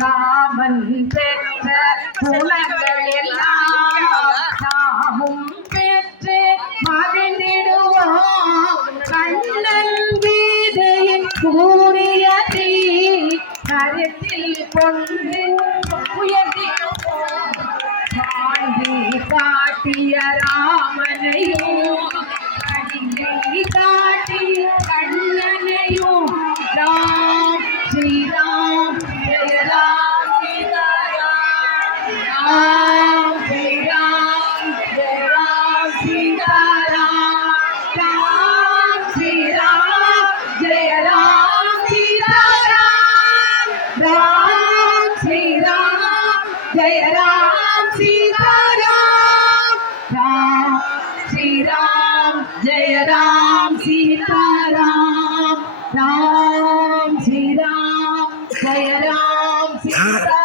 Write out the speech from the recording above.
ராமன் பெற்ற குணங்கள் எல்லாம் நாமும் பெற்று மகிழ்ந்திடுவோம். கண்ணன் கீதையின் கூறியதை கருத்தில் கொண்டு உயர்ந்திடுவோம். வாழ்ந்து காட்டிய ராமனையும் கடியை காட்டிய கண்ணனையும் ராம் ஸ்ரீராம் ஜெய ராம் சீதாராம் ராம் ஸ்ரீராம் ஜெய ராம் சீதாராம் ராம் ஸ்ரீராம் ஜெய ராம் சீதாராம் ராம் ஸ்ரீராம் ஜெய ராம் சீதாராம் ராம் ஸ்ரீராம் ஜெய ராம் சீதாராம் ராம் ஸ்ரீராம் जय राम सीता